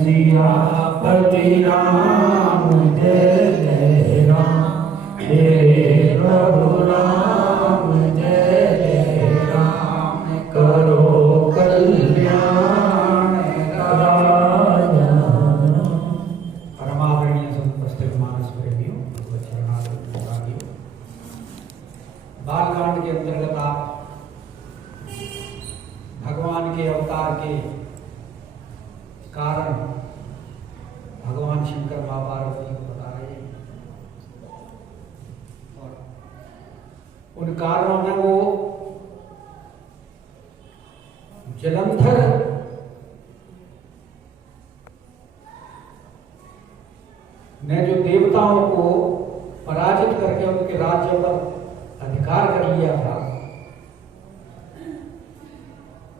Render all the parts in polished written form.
सियापति राम जय जय राम, हे प्रभु राम जय जय राम, करो कल्याण राजा। परमादरणीय उपस्थित मानस प्रेमियों, बालकांड के अंतर्गत आप भगवान के अवतार के कारण भगवान शंकर मां पार्वती को बता रहे हैं और उन कारणों में वो जलंधर ने जो देवताओं को पराजित करके उनके राज्य पर अधिकार कर लिया था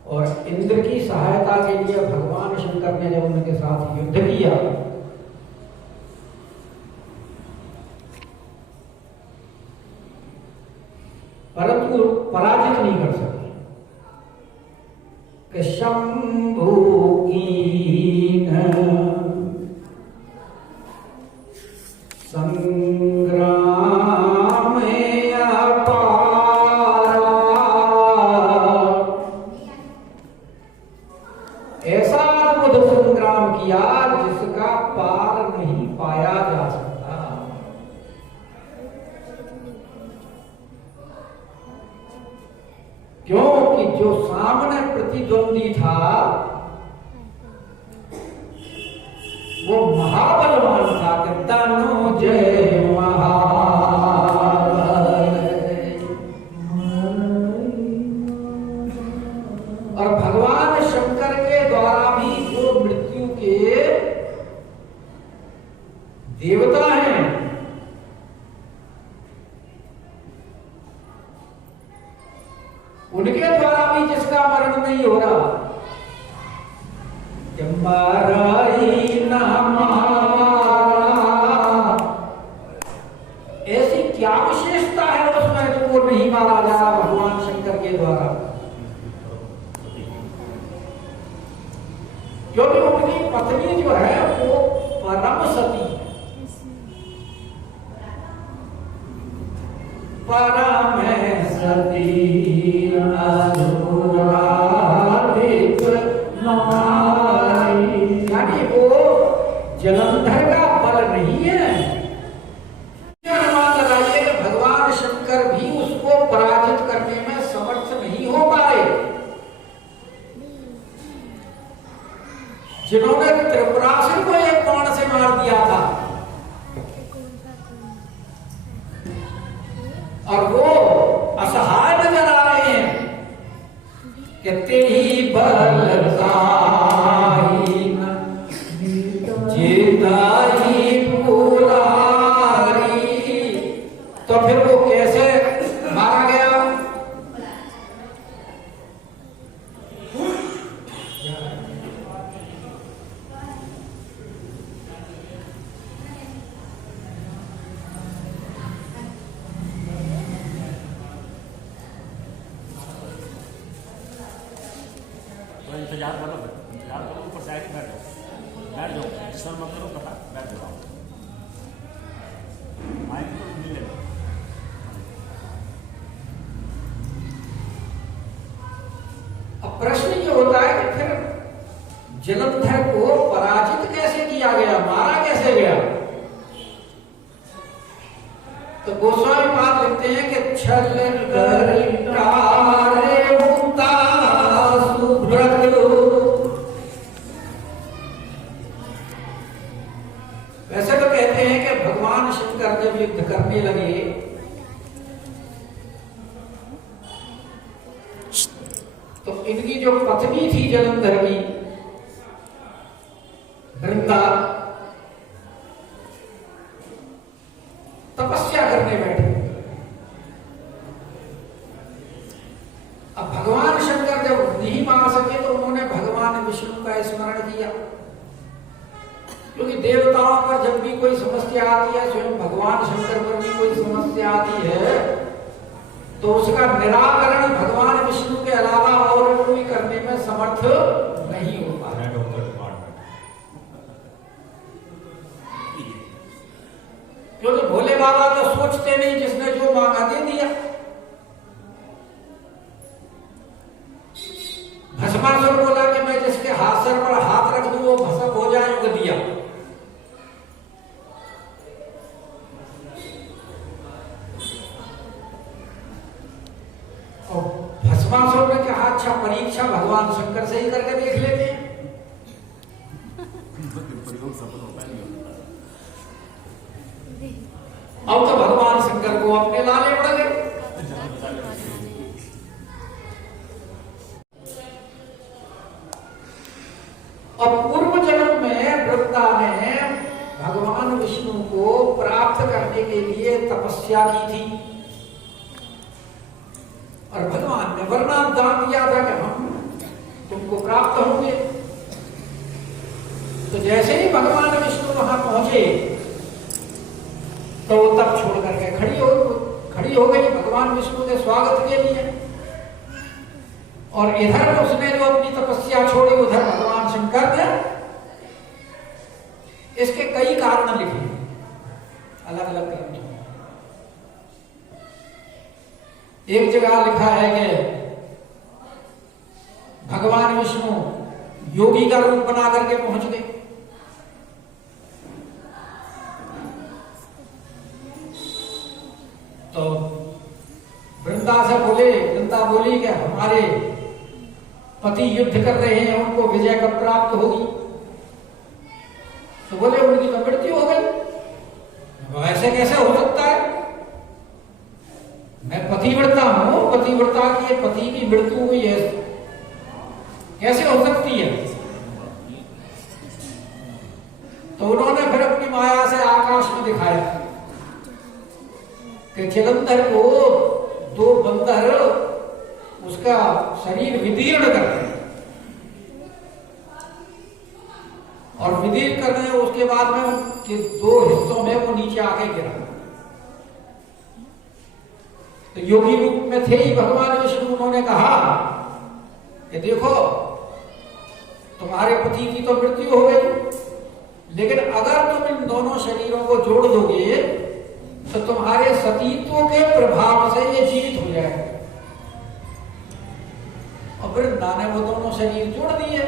और इंद्र की सहायता के लिए भगवान शंकर ने जब उनके साथ युद्ध किया परंतु पराजित नहीं कर सके कि शंभु कीन संग्राम किया जिसका पार नहीं पाया जा सकता। क्योंकि जो सामने प्रतिद्वंदी था वो महाबलवान था कि तनु जय और भगवान शंकर के द्वारा भी जो मृत्यु के देवता हैं उनके द्वारा भी जिसका मरण नहीं हो रहा, ऐसी क्या विशेषता है उसमें जो वो नहीं मारा जा रहा भगवान शंकर के द्वारा? क्योंकि उनकी पत्नी जो है वो परम सती है, परम सती यानी वो जलंधर का बल नहीं है। अनुमान लगाइए कि भगवान शंकर भी उसको पराजित करने में समर्थ नहीं हो पाए। जिन्होंने त्रिपुरासुर को एक बाण से मार दिया था और वो असहाय नजर आ रहे हैं कि तेरी बलताहीन जेताही पुरारी, तो फिर वो कैसे मारा गया? इंतजार करो ऊपर साइड बैठ जाओ सर मत करो पता बैठ जाओ माइक तो मिल लेगा। अब प्रश्न ये होता है कि फिर जलंधर को पराजित कैसे किया गया, मारा कैसे गया? तो गोस्वामी पाद लिखते हैं कि छल वैसे तो कहते हैं कि भगवान शंकर जब युद्ध करने लगे तो इनकी जो पत्नी थी जलंधर की वृंदा तपस्या करने बैठे। अब भगवान शंकर जब नहीं मार सके तो उन्होंने भगवान विष्णु का स्मरण किया, क्योंकि देवताओं पर जब भी कोई समस्या आती है, स्वयं भगवान शंकर पर भी कोई समस्या आती है तो उसका निराकरण भगवान विष्णु के अलावा और कोई करने में समर्थ नहीं हो पाता। और पूर्व जन्म में वृंदा ने भगवान विष्णु को प्राप्त करने के लिए तपस्या की थी और भगवान ने वरदान दान दिया था कि हम तुमको प्राप्त होंगे। तो जैसे ही भगवान विष्णु वहां पहुंचे तो वो तब छोड़ करके खड़ी हो गई भगवान विष्णु के स्वागत के लिए। और इधर उसने जो अपनी तपस्या छोड़ी उधर भगवान शंकर ने इसके कई कारण लिखे अलग अलग ग्रंथों में। एक जगह लिखा है कि भगवान विष्णु योगी का रूप बना करके पहुंच गए। तो वृंदा से बोले, वृंदा बोली कि हमारे पति युद्ध कर रहे हैं, उनको विजय कब प्राप्त होगी? तो बोले उनकी तो मृत्यु हो गई। ऐसे कैसे हो सकता है? मैं पतिव्रता हूं, पतिव्रता की पति की मृत्यु हुई है, कैसे हो सकती है? तो उन्होंने फिर अपनी माया से आकाश में दिखाया कि जलंधर को दो बंदर उसका शरीर विदीर्ण कर रहे हैं और विदीर्ण कर रहे हैं, उसके बाद में कि दो हिस्सों में वो नीचे आके गिरा। तो योगी रूप में थे ही भगवान विष्णु, उन्होंने कहा कि देखो तुम्हारे पति की तो मृत्यु हो गई, लेकिन अगर तुम इन दोनों शरीरों को जोड़ दोगे तो तुम्हारे सतीत्व के प्रभाव से ये जीवित हो जाएगा। और वृंदा ने वो दोनों शरीर जोड़ दिए।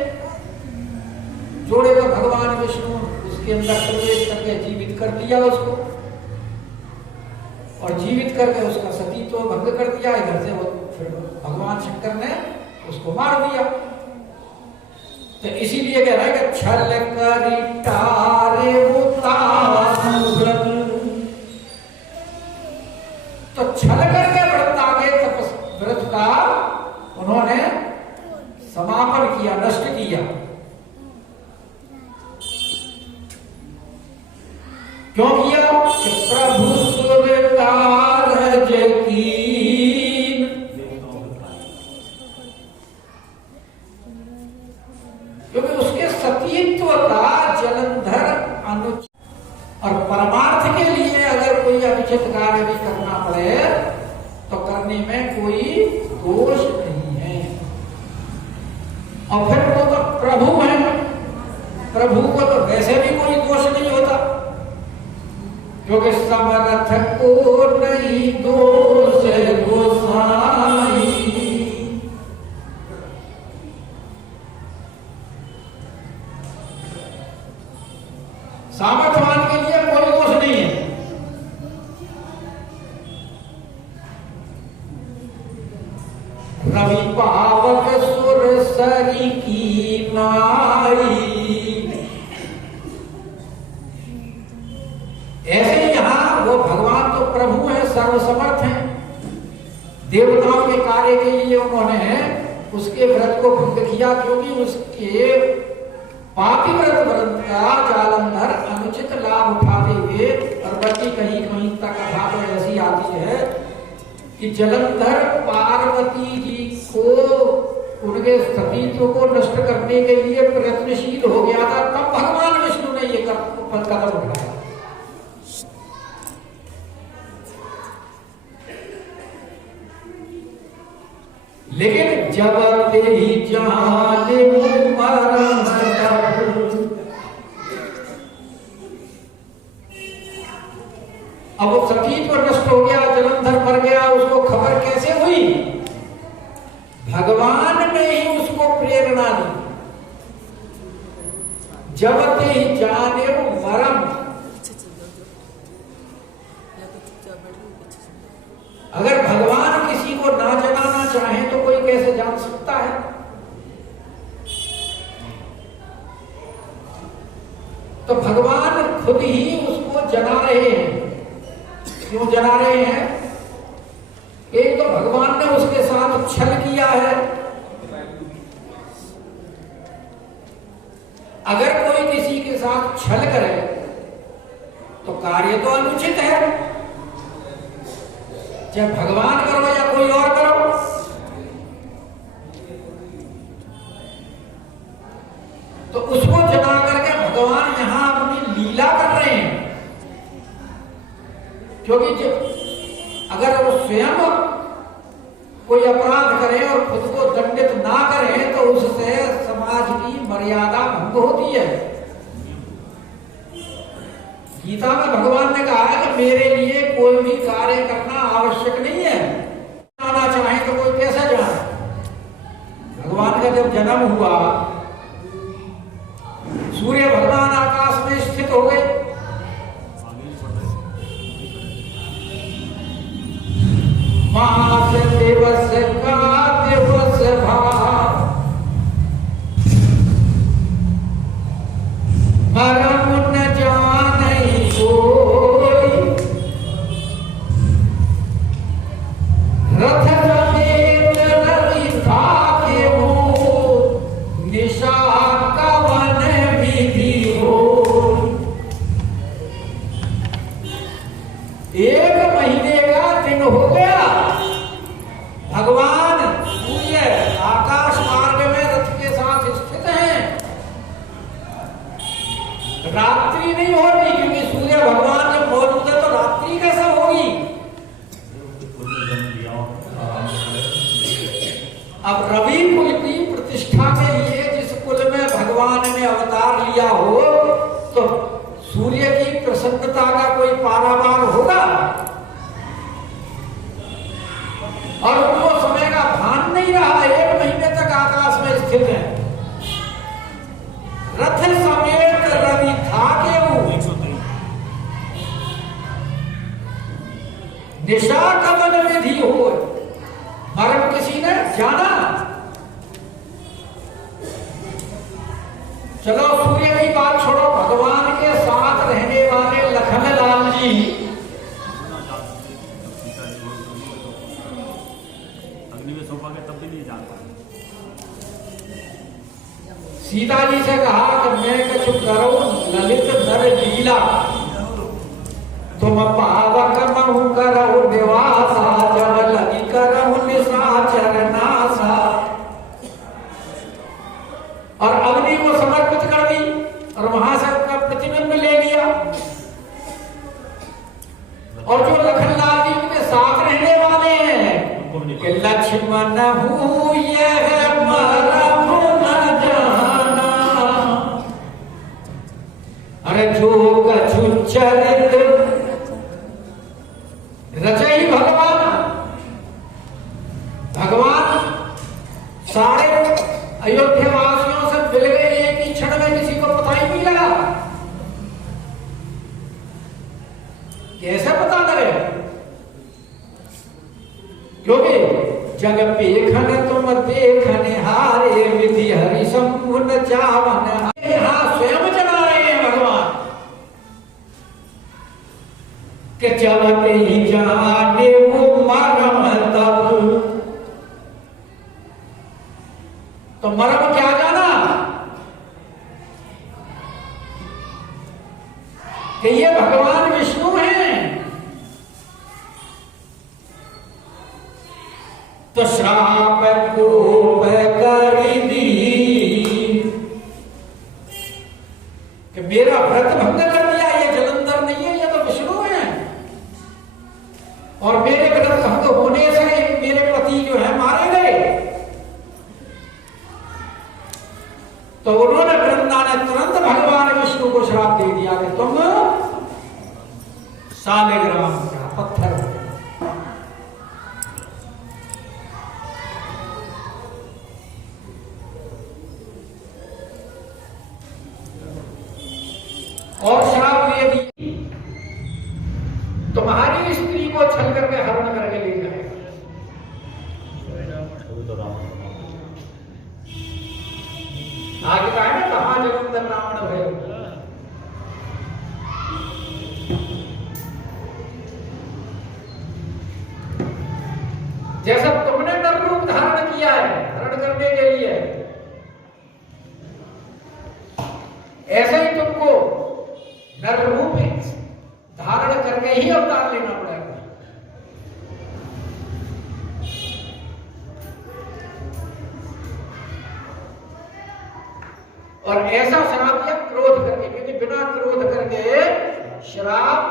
जोड़े तो भगवान विष्णु उसके अंदर प्रवेश करके जीवित कर दिया उसको, और जीवित करके उसका सतीत्व भंग कर दिया। इधर से वो फिर भगवान शंकर ने उसको मार दिया। तो इसीलिए कह रहा है कि छल करी तारे तो छल करके वृंदा के व्रत का उन्होंने समापन किया, नष्ट किया। क्यों किया? कि प्रभु सुर कारज कीन, क्योंकि उसके सतीत्व का जलंधर अनुचित और परमार्थ के लिए अगर कोई अनुचित कार्य भी करना पड़े तो करने में कोई दोष नहीं है। और फिर वो तो प्रभु है, प्रभु को तो वैसे भी कोई दोष नहीं होता, क्योंकि समर्थ को नहीं दोष गोसाई। सामर्थवान के लिए कोई दोष नहीं है। रवि पावक सुर सरी की नाई, ऐसे यहां वो भगवान तो प्रभु है, सर्वसमर्थ है। देवताओं के कार्य के लिए उन्होंने उसके व्रत को भंग किया, क्योंकि उसके पापी व्रत का जालंधर अनुचित लाभ उठाते हुए। और बल्कि कहीं कहीं तक कथा तो ऐसी आती है कि जलंधर पार्वती जी को उनके सतीत्व को नष्ट करने के लिए प्रयत्नशील हो गया था, तब भगवान विष्णु ने ये कदम उठाया। लेकिन जब तेरी जान मरण अब वो सतीत्व नष्ट हो गया, जलंधर मर गया, उसको खबर कैसे हुई? भगवान ने ही उसको प्रेरणा दी। जब ते जाने मरम, अगर भगवान किसी को ना जगाना चाहे तो कोई कैसे जान सकता है? तो भगवान खुद ही उसको जना रहे हैं। क्यों जना रहे हैं? एक तो भगवान ने उसके साथ छल किया है, अगर कोई किसी के साथ छल करे तो कार्य तो अनुचित है, चाहे भगवान करो या कोई और करो। तो उसको जगा करके भगवान यहां अपनी लीला कर रहे हैं, क्योंकि जब अगर वो स्वयं कोई अपराध करे और खुद को दंडित ना करे तो उससे समाज की मर्यादा भंग होती है। गीता में भगवान ने कहा है कि मेरे लिए कोई भी कार्य करना आवश्यक नहीं है। आना चाहे तो कोई कैसे जाए। भगवान का जब जन्म हुआ, सूर्य भगवान आकाश में स्थित हो गए, मास दिवस का दिवस भाव मरम न जाने कोई, रथ समेत रवि थाके हो, निशा कवन विधि हो। एक महीने का दिन हो गया, भगवान सूर्य आकाश मार्ग में रथ के साथ स्थित हैं। रात्रि नहीं हो रही, क्योंकि सूर्य भगवान जब मौजूद है तो रात्रि कैसे होगी। अब रवि कुल की प्रतिष्ठा के लिए जिस कुल में भगवान ने अवतार लिया हो, तो सूर्य की प्रसन्नता का कोई पारावार होगा। और उनको समय का भान नहीं रहा, एक महीने तक आकाश में स्थित है। रथ समेत रवि थाके निशा कवन विधि हो, मरम किसी ने जाना। चलो सूर्य की बात छोड़ो, भगवान के साथ रहने वाले लखनलाल जी तब भी नहीं जानता। सीता जी से कहा कि मैं कछु करो ललित नर लीला, तुम पावक महु करहु निवासा, जब लगी करहु निशाचर नासा। और अग्नि को समर्पित कर दी और वहां से अपना प्रतिबिंब ले लिया। और जो लखनलाल जी के साथ रहने वाले हैं कि लक्ष्मण हूँ यह मरम न जाना, अरे जो कछु चरित रचई भगवान। भगवान सारे अयोध्या वासियों से मिल गए, एक ही क्षण में किसी को पता ही नहीं लगा। कैसे पता लगे? क्योंकि जग पेखन तुम देखने हारे, विधि हरि संपूर्ण चावन। यहाँ स्वयं चला रहे हैं भगवान कि जब ही जाने वो मरम तब। तो मरम क्या जाना कि ये भगवान विष्णु हैं। तो श्राप कोप कर दी कि मेरा व्रत भंग कर दिया। ये जलंधर नहीं है, ये तो विष्णु है। और मेरे व्रत भंग होने से मेरे पति जो है मारे गए। तो उन्होंने वृंदा ने तुरंत भगवान विष्णु को श्राप दे दिया कि तुम सालेग्राम का पत्थर हो। और श्राप दे दी तुम्हारी स्त्री को छल करके हरण करके ले जाएगा। आगे कहा है ना, कहा जलंधर रावण भय। जैसा तुमने नर रूप धारण किया है हरण करने के लिए, ऐसे ही तुमको नर रूप धारण करके ही अवतार लेना पड़ेगा। और ऐसा श्राप दिया क्रोध करके, क्योंकि बिना क्रोध करके श्राप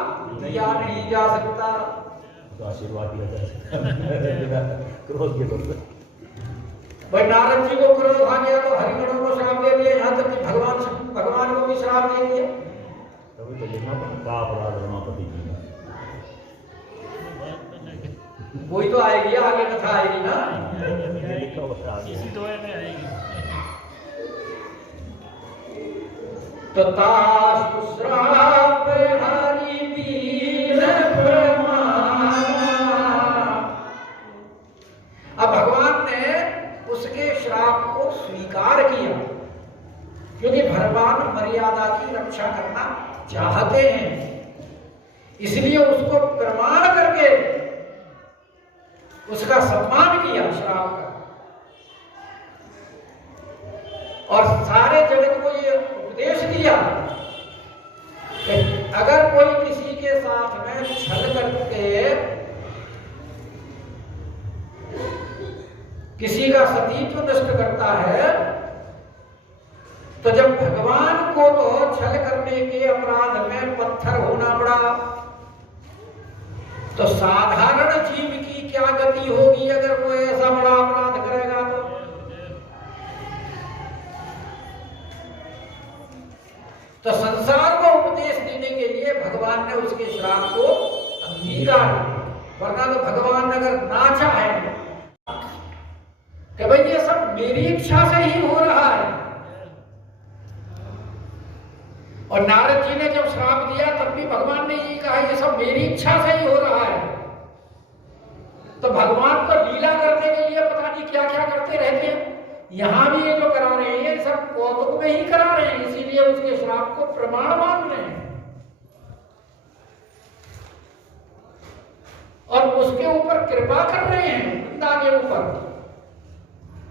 दिया नहीं जा सकता। तो आशीर्वाद दिया जा सकता क्रोध के द्वारा। भाई नारद जी को क्रोध आ गया तो हरिगणों को श्राप दे दिया, यहाँ तक कि भगवान को भी श्राप दे दिया। तभी तो लिखना पड़ता अपराध रमापति जी कोई तो आएगी, आगे कथा आएगी ना। लिखा होता है इसी दोहे में आएगी। तो तासु श्राप हरि दीन प्रमाण। अब भगवान ने उसके श्राप को स्वीकार किया, क्योंकि भगवान मर्यादा की रक्षा करना चाहते हैं, इसलिए उसको प्रमाण करके उसका सम्मान किया श्राप का। और सारे जगत को ये उपदेश दिया कि अगर कोई किसी के साथ में छल करके किसी का सतीत्व नष्ट करता है, तो जब भगवान को तो छल करने के अपराध में पत्थर होना पड़ा, तो साधारण जीव की क्या गति होगी अगर वो ऐसा बड़ा अपराध करेगा। तो संसार को उपदेश देने के लिए भगवान ने उसके श्राप को अंगीकार किया। वरना तो भगवान ने अगर ना चाहे कि भाई ये सब मेरी इच्छा से ही हो रहा है, और नारद जी ने जब श्राप दिया तब भी भगवान ने यही कहा ये सब मेरी इच्छा से ही हो रहा है, तो भगवान को लीला करने के लिए पता नहीं क्या क्या करते रहते हैं। यहां भी ये जो करा रहे हैं सब कौतुक में ही करा रहे हैं, इसीलिए उसके श्राप को प्रमाण मान रहे हैं और उसके ऊपर कृपा कर रहे हैं वृंदा के ऊपर,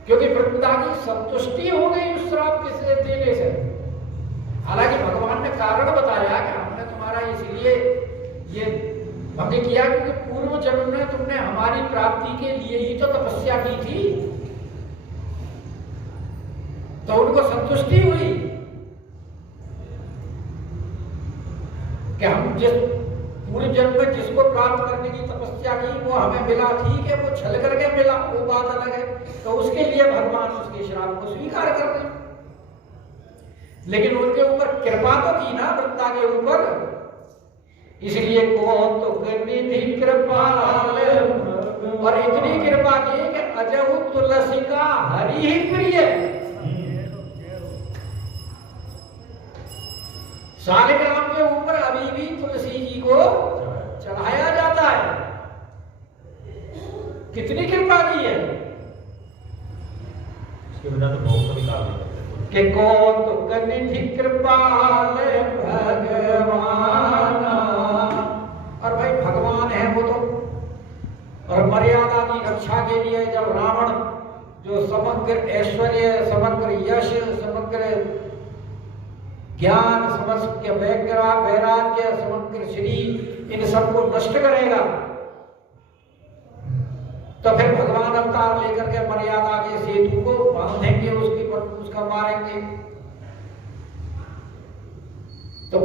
क्योंकि वृंदा की संतुष्टि हो गई उस श्राप के देने से। हालांकि भगवान ने कारण बताया कि हमने तुम्हारा इसलिए ये भंग किया क्योंकि पूर्व जन्म में तुमने हमारी प्राप्ति के लिए ही तो तपस्या की थी, तो उनको संतुष्टि हुई कि हम जिस पूर्व जन्म में जिसको प्राप्त करने की तपस्या की वो हमें मिला, ठीक है, वो छल करके मिला, वो बात अलग है, तो उसके लिए भगवान उसके श्राप को स्वीकार कर रहे। लेकिन उनके ऊपर कृपा तो की ना वृंदा के ऊपर, इसलिए कौतुक निधि कृपाल, और इतनी कृपा की कि अजहु तुलसी का हरि ही प्रिय। शालिग्राम के ऊपर अभी भी तुलसी जी को चढ़ाया जाता है, कितनी कृपा की है। इसके बिना तो बहुत कभी काम नहीं करते कि कौतुक निधि कृपाल भगवान। और भाई भगवान है वो तो, और मर्यादा की रक्षा के लिए जब रावण जो समग्र ऐश्वर्य, समग्र यश, समग्र ज्ञान, समग्र वैराग्य, समग्र श्री, इन सबको नष्ट करेगा, तो फिर भगवान अवतार लेकर के मर्यादा के सेतु को बांधेंगे, उसका मारेंगे। तो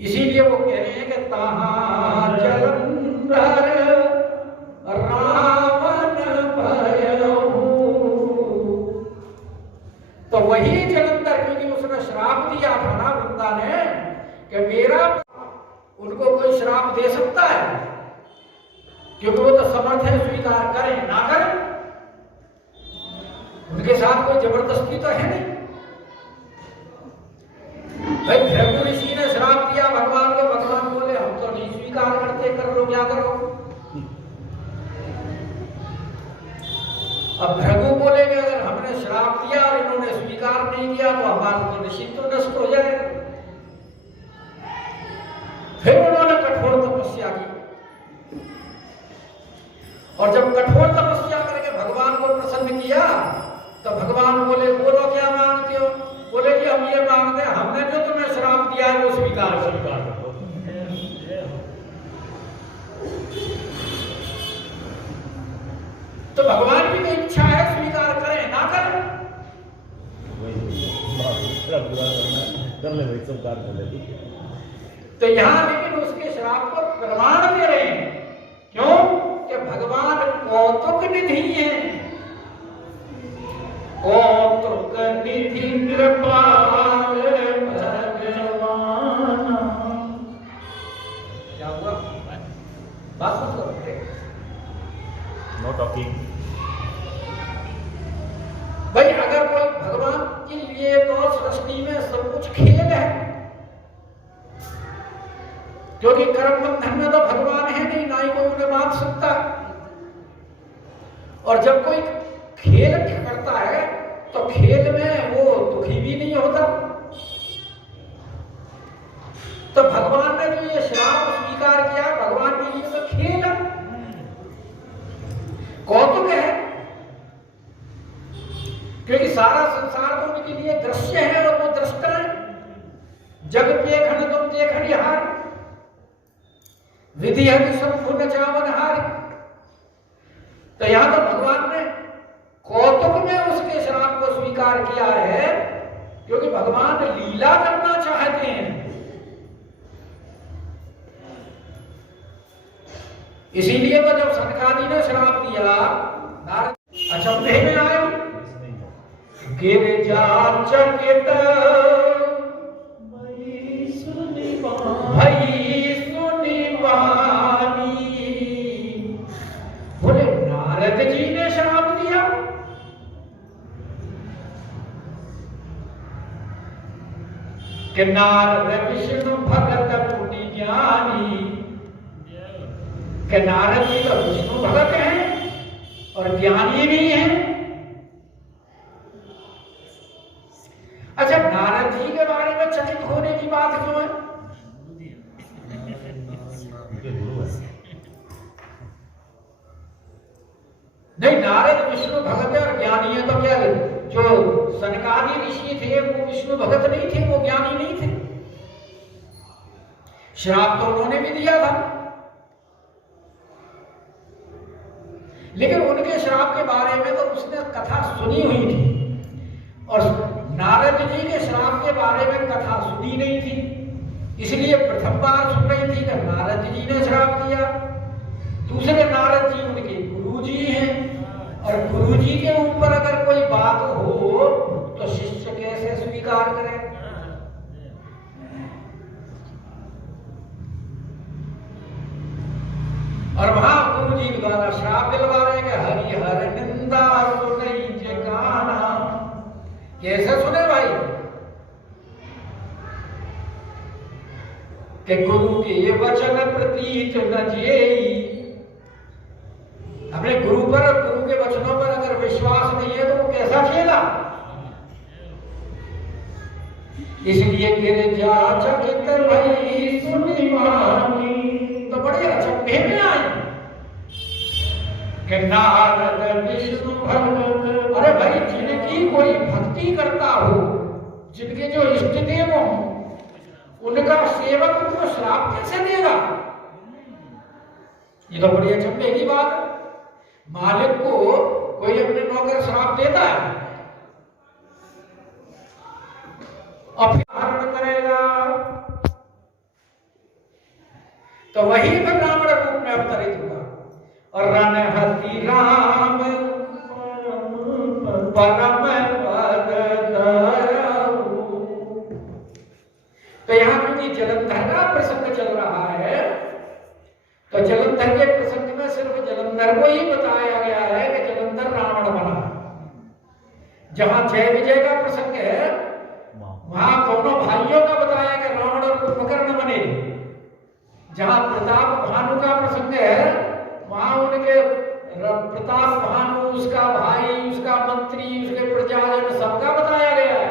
इसीलिए वो कह रहे हैं कि ताहा जलंधर रावण भयहु। तो वही जलंधर, क्योंकि उसने श्राप दिया था ना वृंदा ने कि मेरा, उनको कोई श्राप दे सकता है क्योंकि वो तो समर्थ है, स्वीकार करें ना करें, उनके साथ कोई जबरदस्ती तो है नहीं। भाई भृगु ऋषि ने श्राप दिया भगवान को, भगवान बोले हम तो नहीं स्वीकार करते, कर लो क्या करो। अब भृगु बोले कि अगर हमने श्राप दिया और इन्होंने स्वीकार नहीं किया तो हमारा तो निश्चित तो नष्ट हो जाए। फिर उन्होंने कठोर तपस्या की, और जब कठोर तपस्या करके भगवान को प्रसन्न किया तो भगवान बोले बोलो क्या मांगते हो। बोले कि हम ये मांगते हैं, हमने जो स्वीकार करो। स्वीकार कर लो। तो भगवान की तो इच्छा है स्वीकार करें ना करें। कर ले भाई, स्वीकार कर ले। तो यहां लेकिन उसके श्राप को प्रमाण दे रहे हैं। क्यों? कि भगवान कौतुक निधि है। कौतुक निधि कृपाल भगवान। क्या हुआ? बात मत करो। Know talking. भाई अगर कोई भगवान के लिए तो सृष्टि में सब कुछ खेल है, क्योंकि कर्म बंधन में तो भगवान है नहीं, ना ही कोई उन्हें बांध सकता। और जब कोई खेल करता है तो खेल में वो दुखी भी नहीं होता। तो भगवान ने जो ये श्राप स्वीकार किया, भगवान के लिए तो खेल है, कौतुक है। क्योंकि सारा संसार तो उनके लिए दृश्य है और वो दृष्टा है। जग पेखन तुम देखनिहार, विधि है विषम नचावनहार। तो यहां तो भगवान ने कौतुक में उसके श्राप को स्वीकार किया है, क्योंकि भगवान लीला करना चाहते हैं। इसीलिए तो जब सनकादि ने श्राप दिया, नारद अचंभे में आए। गिरिजा चकित भई सुनि बानी। बोले नारद जी ने श्राप दिया। कि नारद विष्णु भगत मुनि ज्ञानी। कि नारद जी तो विष्णु भगत हैं और ज्ञानी भी हैं। अच्छा, नारद जी के बारे में चकित होने की बात क्यों है? नहीं, नारद विष्णु भगत और ज्ञानी है तो क्या जो सनकादि ऋषि थे वो विष्णु भगत नहीं थे, वो ज्ञानी नहीं थे। श्राप तो उन्होंने भी दिया था, लेकिन उनके श्राप के बारे में तो उसने कथा सुनी हुई थी और नारद जी के श्राप के बारे में कथा सुनी नहीं थी। इसलिए प्रथम बार सुन रही थी कि नारद जी ने श्राप दिया। दूसरे नारद जी उनके गुरु जी हैं और गुरु जी के ऊपर अगर कोई बात हो तो शिष्य कैसे स्वीकार करे? और वहां गुरु जी द्वारा श्राप दिलवा रहे कि हरि हर निंदा सुनई जगाना। कैसे सुने भाई? कि गुरु के ये वचन प्रतीत न जेई। अपने गुरु पर और गुरु के वचनों पर अगर विश्वास नहीं है तो वो कैसा खेला? इसलिए गिरिजा चकित भई सुनि बानी। तो बड़े अचंभे में आए कि नारद विष्णु भगत। अरे भाई, जिनकी कोई भक्ति करता हो, जिनके जो इष्ट देव हो, उनका सेवक उनको श्राप कैसे देगा? ये तो बड़ी अचंभे की बात है। मालिक को कोई अपने नौकर श्राप देता है और फिर धारण करेगा तो वही फिर रावण रूप में अवतरित हुआ और रण हति राम परम पद धरऊ। तो यहाँ क्योंकि जलंधर का प्रसंग चल रहा है तो जलंधर के प्रसंग में सिर्फ जलंधर को ही बताया गया है कि जलंधर रावण बना। जहां जय विजय का प्रसंग है वहां दोनों भाइयों का बताया कि रावण और कुंभकर्ण बने। जहां प्रताप भानु का प्रसंग है वहां उनके प्रताप भानु, उसका भाई, उसका मंत्री, उसके प्रजाजन सबका बताया गया है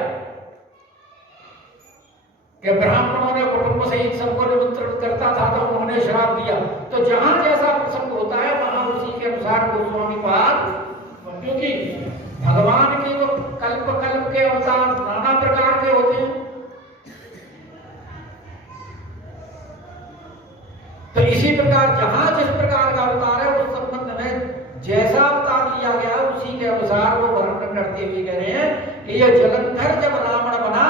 कि ब्राह्मणों ने कुटुंब सहित सबको निमंत्रित करता था तो उन्होंने श्राप दिया। तो जहां जैसा प्रसंग होता है वहां उसी के अनुसार गोस्वामी पाद, क्योंकि भगवान के तो कल्प कल्प के अवतार नाना प्रकार के होते हैं। अनुसार जहां जिस प्रकार का अवतार है उस संबंध में जैसा अवतार लिया गया है उसी के अनुसार वो वर्णन करते हुए कह रहे हैं कि ये जलंधर जब रावण बना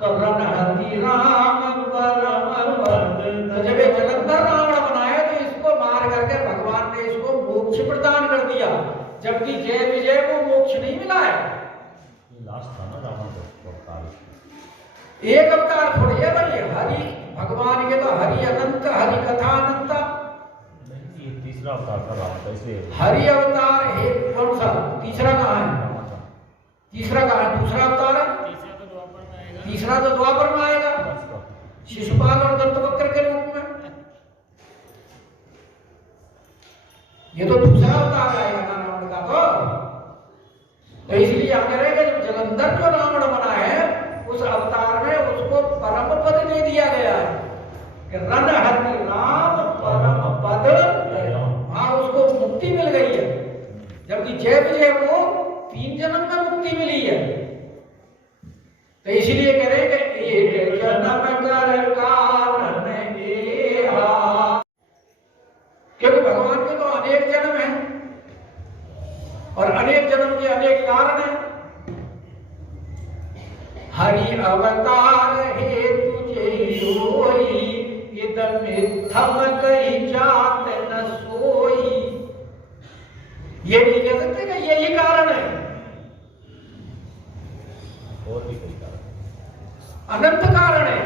तो रणहति राम परम पद। तो जब ये जलंधर रावण बना है तो इसको मार करके भगवान ने इसको मोक्ष प्रदान कर दिया, जबकि जय विजय को मोक्ष नहीं मिला है। लास्ट था ना रावण का अवतार, एक अवतार थोड़ी है भाई, हरि भगवान के तो हरि अनंत, हरि कथा अनंत। नहीं, ये तीसरा अवतार था रावण का, इसलिए हरि अवतार है कौन सा? तीसरा कहाँ है? तीसरा कहाँ है? दूसरा अवतार है, तीसरा तो द्वापर में आएगा, शिशुपाल और दंतवक्र के रूप में। ये तो दूसरा अवतार आएगा ना रावण का। तो इसलिए हम कह रहे हैं कि जलंधर जो रावण बना है उस अवतार में उसको परम पद दे दिया गया है कि रणहति राम परम पद। हाँ, उसको मुक्ति मिल गई है, जबकि जय विजय को 3 जन्म में मुक्ति मिली है। तो इसीलिए कह रहे हैं कि एक जन्म कर कारण एहा, क्योंकि भगवान के तो अनेक जन्म हैं और अनेक जन्म के अनेक कारण हैं। हरि अवतार हे तुझे होई, इदम थम कही जात न सोई। ये नहीं कह सकते कि यही कारण है, और भी कई कारण, अनंत कारण है।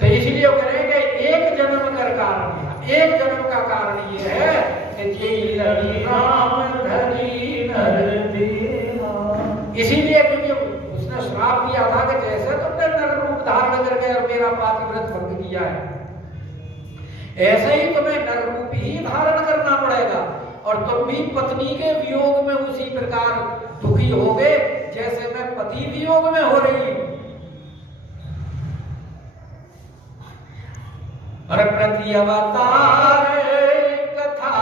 तो इसलिए वो करेंगे एक जन्म कर कारण है। एक जन्म का कारण ये है कि जय लगी राम धरी नर देवा। इसीलिए क्योंकि उसने श्राप दिया था कि जैसे तुमने नर रूप धारण करके और मेरा पातिव्रत भंग किया है, ऐसे ही तुम्हें नर रूप ही धारण करना पड़ेगा और तुम भी पत्नी के वियोग में उसी प्रकार दुखी होगे जैसे मैं पति वियोग में हो रही हूं। और प्रति अवतार कथा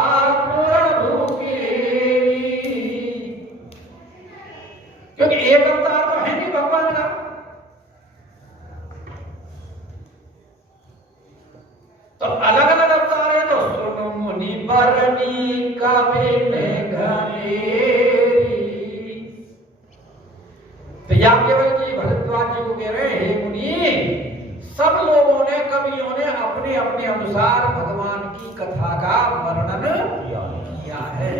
पूर्ण भूपी, क्योंकि एक अवतार तो है नहीं भगवान का। तो अलग अलग अवतार है। तो सुनो मुनि बरनी कभी तो याज्ञवल्क्य जी भरद्वाज जी को कह रहे हैं, हे मुनि, सब लोगों ने कवियों ने अपने अपने अनुसार भगवान की कथा का वर्णन किया है।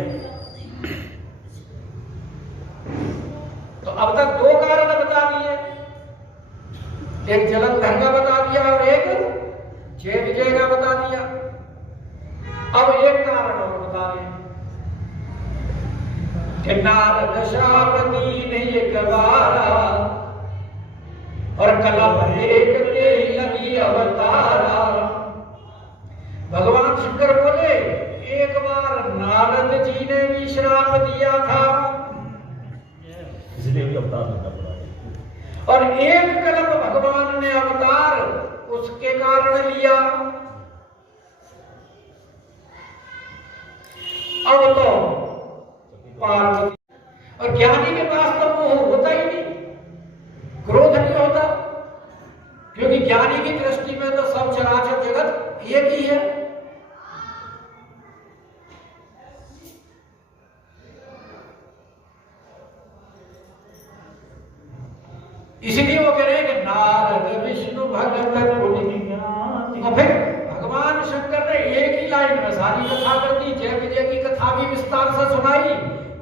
तो अब तक 2 कारण बता दिए, एक जलंधर का बता दिया और एक जय विजय का बता दिया। अब एक कारण और बता रहे कि नारद शाप दीन एक बारा और कलम देखते लगी अवतारा। भगवान शंकर बोले एक बार नारद जी ने भी श्राप दिया था, इसलिए भी अवतार लेना पड़ा, और एक कलम भगवान ने अवतार उसके कारण लिया। अब तो पार्वती, और ज्ञानी के पास तो मोह होता ही नहीं, क्रोध नहीं होता, क्योंकि ज्ञानी की दृष्टि में तो सब चराचर जगत एक ही है। इसीलिए वो कह रहे हैं कि नारद विष्णु भगत पुण्य। और फिर भगवान शंकर ने एक ही लाइन में सारी कथा कर दी। जय विजय की कथा भी विस्तार से सुनाई,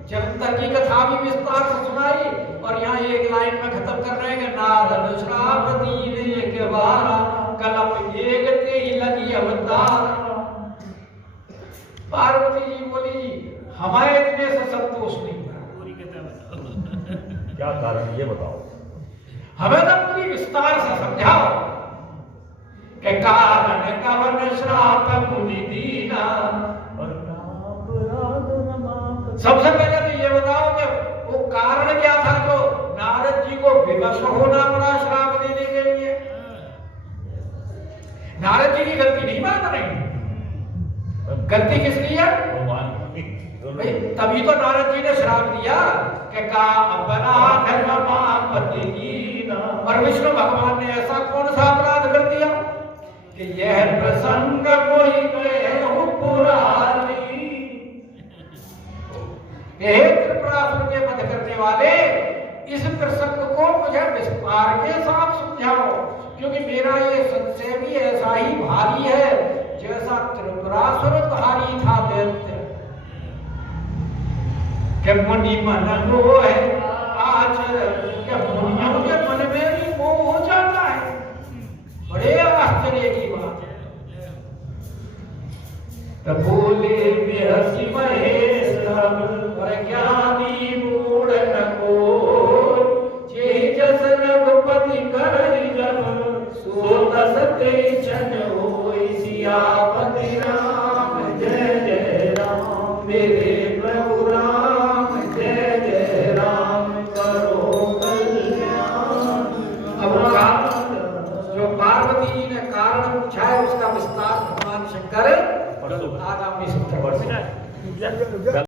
जलंधर की कथा भी विस्तार से सुनाई, और यहाँ एक लाइन में खत्म कर रहे हैं कि नारद श्राप दीन एक बारा कलप एक तेई लगी अवतार। पार्वती जी बोली जी हमारे इतने से संतोष नहीं हुआ, क्या कारण ये बताओ, हमें तो पूरी विस्तार से समझाओ कि कारण कवन श्राप मुनि दीना। सबसे पहले तो ये बताओ कि वो कारण क्या था जो नारद जी को विवश होना पड़ा श्राप देने के लिए। नारद जी की गलती नहीं मान रही, गलती किसकी है? तभी तो नारद जी ने श्राप दिया कि का अपना धर्म पति की, और विष्णु भगवान ने ऐसा कौन सा अपराध कर दिया कि यह प्रसंग कोई कहूं पुरानी। हे त्रिपुरासुर के वध करने वाले, इस प्रसंग को मुझे विस्तार के साथ समझाओ, क्योंकि मेरा ये संशय भी ऐसा ही भारी है जैसा त्रिपुरासुर भारी था दैत्य। कि मुनि मन मोह